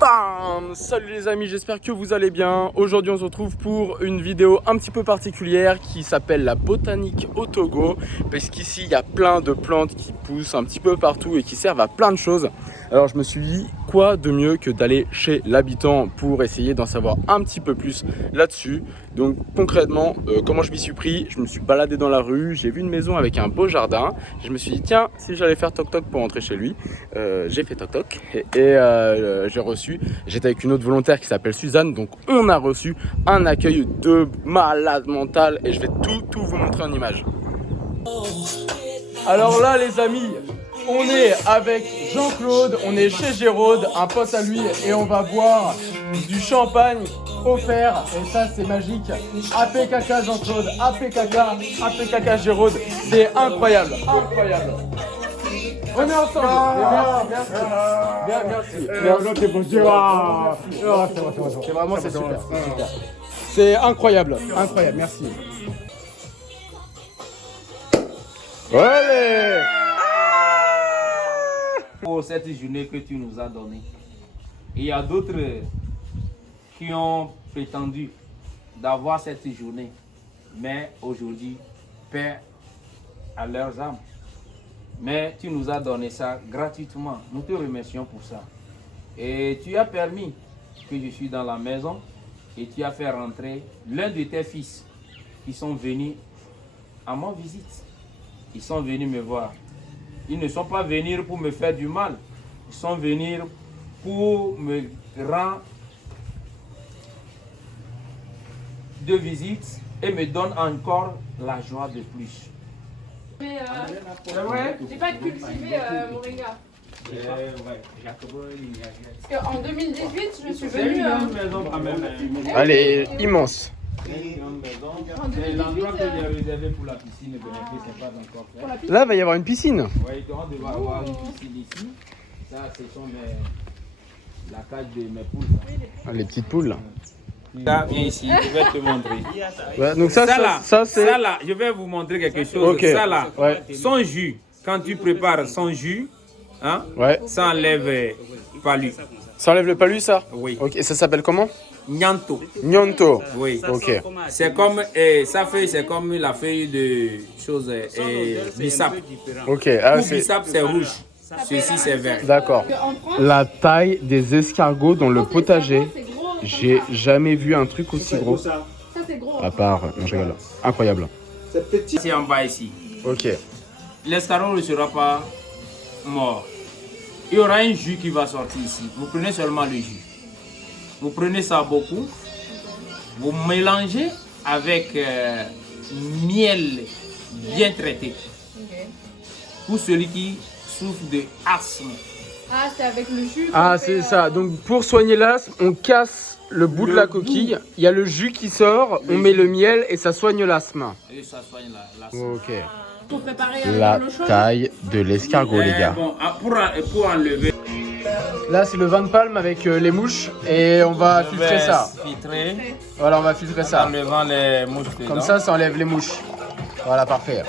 Bam! Salut les amis, j'espère que vous allez bien. Aujourd'hui on se retrouve pour une vidéo un petit peu particulière qui s'appelle la botanique au Togo, parce qu'ici il y a plein de plantes qui poussent un petit peu partout et qui servent à plein de choses. Alors je me suis dit, quoi de mieux que d'aller chez l'habitant pour essayer d'en savoir un petit peu plus là-dessus. Donc concrètement, comment je m'y suis pris? Je me suis baladé dans la rue, j'ai vu une maison avec un beau jardin. Je me suis dit tiens, si j'allais faire toc toc pour rentrer chez lui. J'ai fait toc toc et j'ai reçu. J'étais avec une autre volontaire qui s'appelle Suzanne, donc on a reçu un accueil de malade mental et je vais tout vous montrer en image. Alors là les amis, on est avec Jean-Claude, on est chez Géraude, un pote à lui, et on va boire du champagne offert, et ça c'est magique. APKK Jean-Claude, APKK Géraude, c'est incroyable, incroyable. On est ensemble. Merci. C'est vraiment c'est super. C'est incroyable, incroyable. Merci. Ouais. Pour cette journée que tu nous as donnée. Il y a d'autres qui ont prétendu d'avoir cette journée, mais aujourd'hui, paix à leurs âmes. Mais tu nous as donné ça gratuitement. Nous te remercions pour ça. Et tu as permis que je suis dans la maison et tu as fait rentrer l'un de tes fils qui sont venus à ma visite. Ils sont venus me voir. Ils ne sont pas venus pour me faire du mal. Ils sont venus pour me rendre de visite et me donnent encore la joie de plus. Mais j'ai pas cultivé moringa. Parce qu'en 2018, je suis venue. Elle est immense. C'est l'endroit que j'ai réservé pour la piscine, c'est pas encore fait. Là, il va y avoir une piscine. Oui, il va y avoir une piscine ici. Ça, ce sont la cage de mes poules. Ah, les petites poules. Là, viens ici, je vais te montrer. Ouais, donc ça c'est. Ça là, je vais vous montrer quelque chose. Okay. Ça là, Ouais. son jus, quand tu prépares son jus, hein, Ouais. ça enlève palu. Ça enlève le palu, ça? Oui. Ok. Et ça s'appelle comment? Nyanto. Nyonto. Oui. Ok. C'est comme c'est comme la feuille de chose bissap. Ok. Ah, Pour c'est. bissap c'est rouge. Ceci c'est vert. D'accord. En France, La taille des escargots dans le potager. c'est gros. J'ai jamais vu un truc aussi gros. Ça, c'est gros. À part, non, je rigole. Incroyable. C'est en bas ici. Ok. L'escargot ne sera pas mort. Il y aura un jus qui va sortir ici. Vous prenez seulement le jus. Vous prenez ça beaucoup. Vous mélangez avec miel bien traité. Okay. Pour celui qui souffre de asthme. Ah, c'est avec le jus. Ah, qu'on c'est fait, ça. Donc pour soigner l'asthme, on casse le bout de la coquille. Il y a le jus qui sort, on met le miel et ça soigne l'asthme. Et ça soigne l'asthme. Ok. Pour préparer avec La de l'eau chaude. taille de l'escargot, les gars. Bon, pour enlever, Là, c'est le vin de palme avec les mouches et on va je filtrer vais ça. filtrer Voilà, on va filtrer en ça. enlevant les mouches dedans. Comme ça enlève les mouches. Voilà, parfait.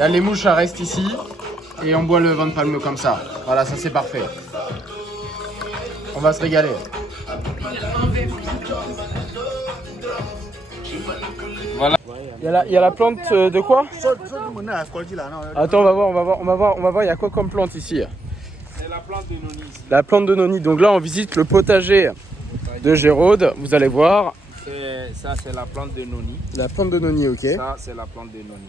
Là, les mouches, elles restent ici et on boit le vin de palme comme ça. Voilà, ça c'est parfait. On va se régaler. Voilà. Il y a la plante de quoi? Attends, on va voir, il y a quoi comme plante ici? C'est la plante de noni. La plante de noni. Donc là, on visite le potager de Géraude. Vous allez voir. Ça, c'est la plante de noni. La plante de noni, ok. Ça, c'est la plante de noni.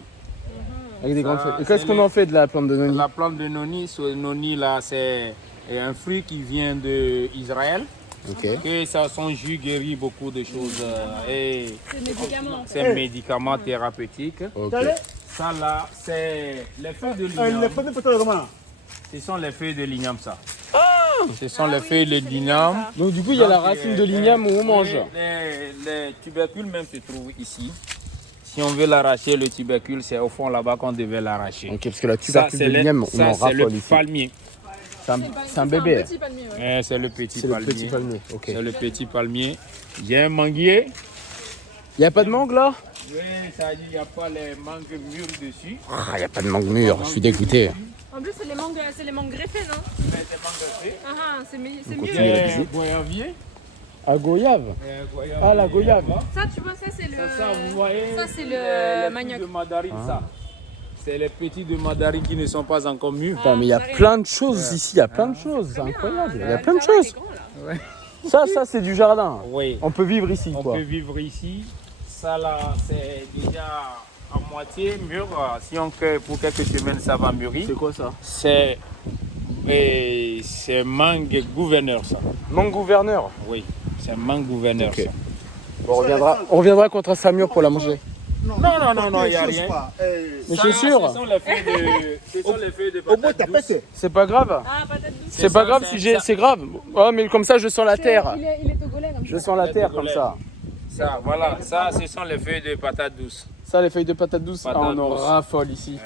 Avec des ça, grandes feuilles. Et c'est qu'est-ce qu'on en fait de la plante de noni? La plante de noni, ce noni là, c'est un fruit qui vient d'Israël. Ok. Et ça, son jus guérit beaucoup de choses. Et C'est médicament. c'est un médicament thérapeutique. Ok. Ça là, c'est les feuilles de l'igname. Ce sont les feuilles de l'igname, ça. Ce sont les feuilles de l'igname. Donc du coup, il y a la racine de l'igname où on mange. Les tubercules même se trouvent ici. Si on veut l'arracher, le tubercule, c'est au fond là-bas qu'on devait l'arracher. Ok, parce que la tubercule de l'igname, on en c'est le raffole ici. palmier. C'est un bébé. C'est un petit palmier, ouais. C'est le petit C'est le palmier. petit palmier. Ok. C'est le petit palmier. J'ai un manguier. Il n'y a pas de mangue là? Oui, ça dit il n'y a pas les mangues mûres dessus. Ah, il n'y a pas de mangue mûre, je suis dégoûté. En plus, c'est les mangues greffées, non? Mais c'est mangue greffées. C'est mieux. continue la visite. Goyavier. À goyave. Ah, la goyave. Ça, tu vois, ça, c'est le. Ça, vous voyez. Ça, c'est les le petits manioc. de mandarine, ça. C'est les petits de mandarine qui ne sont pas encore mûrs. Putain, mais il y a plein de choses ici, il y a plein de choses, c'est incroyable. Il y a plein de choses. Ça, c'est du jardin. Oui. On peut vivre ici, On quoi. peut vivre ici. Ça là, c'est déjà à moitié mûr. Si on cueille pour quelques semaines, ça va mûrir. C'est quoi ça? C'est mangue gouverneur, ça. Mangue gouverneur. Oui, c'est mangue gouverneur, Ok. ça. Bon, on reviendra quand elle sera mûre pour la manger. Non, il n'y a rien. Mais je suis sûr. Ce sont les feuilles de patate douce. C'est pas grave. Ah, patate douce. C'est pas grave si j'ai. C'est grave. Oh, mais comme ça, je sens la terre. Il est togolais comme ça. Je sens la terre comme ça. Ça, voilà, ça, ce sont les feuilles de patate douce. Ça, les feuilles de patate douce, Patate on en douce. raffole ici.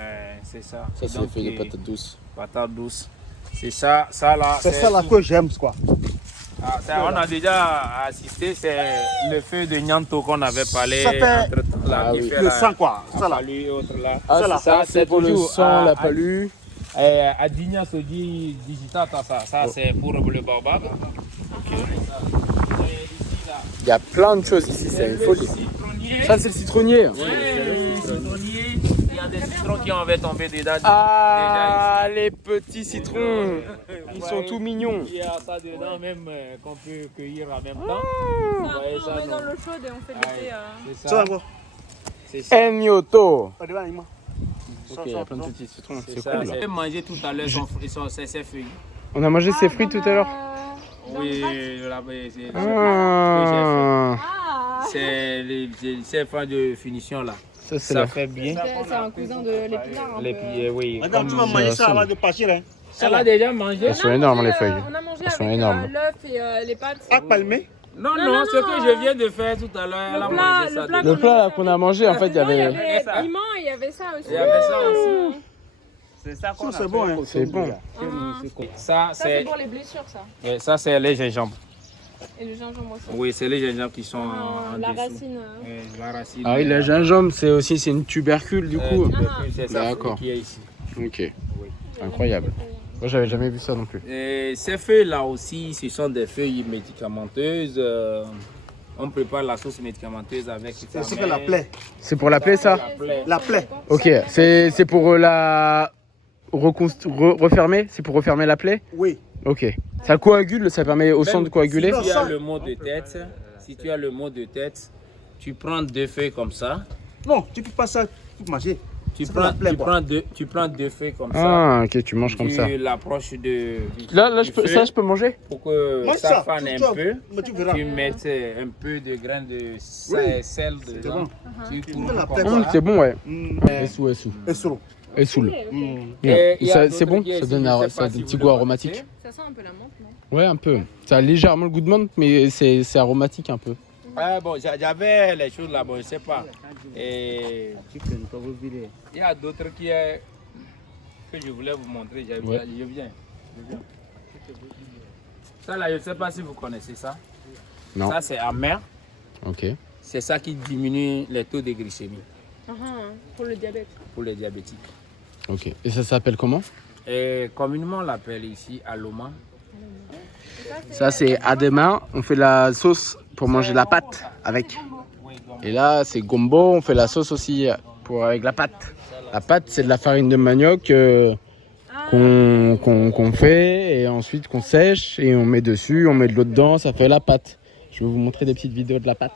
C'est ça. Ça, c'est les Donc, feuilles de patate douce. Patate douce. C'est ça, ça là. C'est ça là que j'aime, quoi. Ah, ça, on a déjà assisté, c'est le feu de Nyanto qu'on avait parlé Ça fait entre-temps, là, Ah qui oui. fait Le la- sang, quoi. Ça la là. palue et autres là. Ah, Ça, là. ça, c'est pour le toujours sang, la à- palue. À Digna se dit digital, ça c'est pour le baobab. Il y a plein de choses ici, c'est une folie. Ça, c'est le citronnier. Citronnier, il y a des citrons qui avaient tombé dedans. Ah, les petits citrons. Ils sont tout mignons. Il y a ça dedans même qu'on peut cueillir en même temps. Ça, Vous voyez après, on ça, met non? dans l'eau chaude et on fait le thé. C'est Ça ça. va, C'est ça. Enyoto. pas devant, Ima. Ok, il y a plein de petits citrons. C'est Ça, cool. j'ai mangé tout à l'heure ces feuilles. On a mangé ces fruits tout à l'heure. Oui, là-bas, c'est Ah, c'est ces fins de finition là. ça, c'est Ça la. fait bien. C'est un cousin de l'épinard. Les pieds, oui. Madame, tu vas manger ça avant de partir, hein. Ça l'a déjà mangé? Elles sont énormes, les feuilles. On a mangé Elles sont avec énormes. l'œuf et les pâtes. À palmer. Non, Non, non, non, ce non, que je viens de faire tout à l'heure, elle a Le plat- mangé ça. le plat déjà. Le plat là, qu'on a mangé, en fait, il y Dedans, il y avait. avait ça. piment et il y avait ça aussi. Il y avait ça aussi. C'est ça qu'on a. C'est bon, hein. C'est bon. Ça, Ça, c'est c'est pour les blessures, ça. ça, c'est les gingembre. Et le gingembre aussi. Oui, c'est les gingembre qui sont en La dessous. racine. La racine. Ah oui, le gingembre, c'est une tubercule du coup. C'est ça D'accord. qui est ici. Ok. Incroyable. Moi, j'avais jamais vu ça non plus. Et ces feuilles-là aussi, ce sont des feuilles médicamenteuses. On prépare la sauce médicamenteuse avec ça. C'est ce que la plaie. C'est pour la plaie, ça? La plaie. Ok. C'est pour la refermer? C'est pour refermer la plaie? Oui. Ok. Ça coagule, ça permet au sang de coaguler? Si tu as le mot de tête, tu prends 2 feuilles comme ça. Non, tu ne peux pas ça pour manger. Tu C'est pour la plaie, quoi. prends 2 feuilles comme ça. Ah, ok, tu manges comme ça. Tu l'approches de. Là, du je peux, feu ça, je peux manger? pour que Mange ça ça. fane un Tu- peu. Mais tu verras. Tu mets un peu de grains de sel dedans. bon. Tu la coupes plaie, comme quoi. ça. C'est bon, ouais. Mm. Essou, essou. Et sur. Et soul. Et il y a C'est d'autres bon? qui Ça ici, donne je un, sais ça pas donne si un vous petit le goût connaissez. aromatique. Ça sent un peu la menthe, non? Ouais, un peu. Ça a légèrement le goût de menthe, mais c'est aromatique un peu. Ouais, bon, j'avais les choses là, bon, je sais pas. Et il y a d'autres que je voulais vous montrer. Ouais. Je viens. Ça là, je ne sais pas si vous connaissez ça. Non. Ça, c'est amer. Ok. C'est ça qui diminue les taux de glycémie Pour le diabète. pour les diabétiques. Ok. Et ça s'appelle comment? Et communément, on l'appelle ici aloma. Ça, c'est à demain. On fait la sauce pour manger la pâte avec. Et là, c'est gombo. On fait la sauce aussi avec la pâte. La pâte, c'est de la farine de manioc qu'on fait et ensuite qu'on sèche et on met dessus. On met de l'eau dedans. Ça fait la pâte. Je vais vous montrer des petites vidéos de la pâte.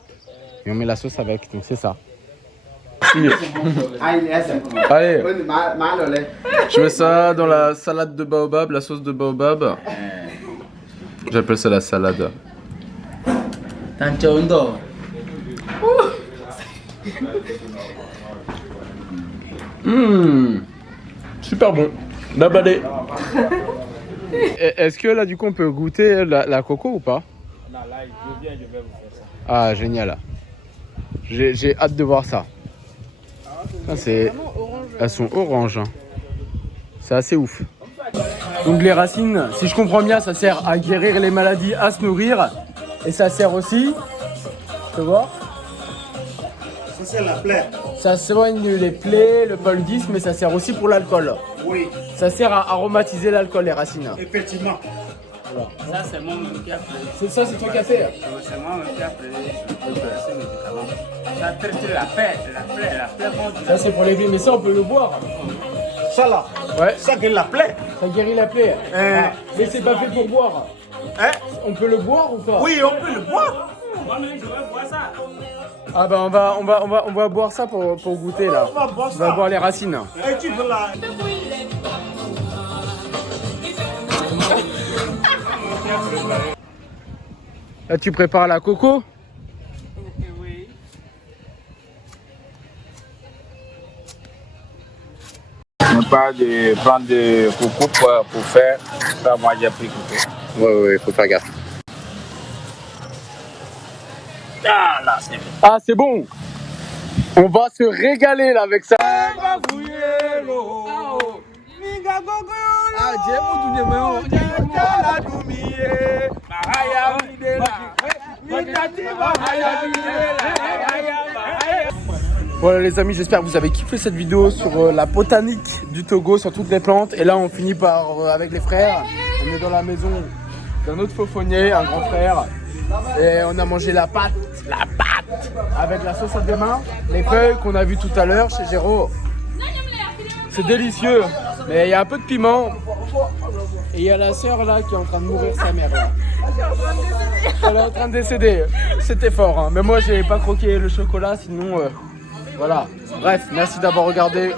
Et on met la sauce avec. Donc, c'est ça. Allez, je mets ça dans la salade de baobab, la sauce de baobab. J'appelle ça la salade. Super bon. La balai. Est-ce que là du coup on peut goûter la coco ou pas? Là, je viens, je vais vous faire ça. Ah génial. J'ai hâte de voir ça. Ça, c'est... Elles sont oranges. Hein. C'est assez ouf. Donc les racines, si je comprends bien, ça sert à guérir les maladies, à se nourrir. Et ça sert aussi, tu vois, c'est la plaie. Ça soigne les plaies, le paludisme, mais ça sert aussi pour l'alcool. Oui, Ça sert à aromatiser l'alcool, les racines. effectivement. Ça, c'est moi qui a pris. C'est ça, c'est toi qui as fait. C'est moi qui a pris ce médicament. Ça traite la plaie contre Ça, c'est pour les plaies, mais ça, on peut le boire. Ça là, Ouais, ça guérit la plaie. ça guérit la plaie. Ah, mais c'est pas fait pour boire. Hein? On peut le boire ou pas? Oui, on peut le boire. moi-même, je vais boire ça. Ah bah on va boire ça pour goûter là. On va boire On va ça. boire les racines. Et tu veux la... Là tu prépares la coco. Oui. On parle de prendre de coco pour faire. Ça, moi, j'ai pris coco. Ouais, faut faire gaffe. Ah, là, c'est bon. Ah c'est bon. On va se régaler là avec ça. Voilà les amis, j'espère que vous avez kiffé cette vidéo sur la botanique du Togo, sur toutes les plantes. Et là on finit par avec les frères. On est dans la maison d'un autre faufonnier, un grand frère. Et on a mangé la pâte avec la sauce à deux mains, les feuilles qu'on a vues tout à l'heure chez Géraud. C'est délicieux, mais il y a un peu de piment. Et il y a la sœur là qui est en train de mourir sa mère là. Elle est en train de décéder. C'était fort, hein. Mais moi j'ai pas croqué le chocolat, sinon voilà. Bref, merci d'avoir regardé.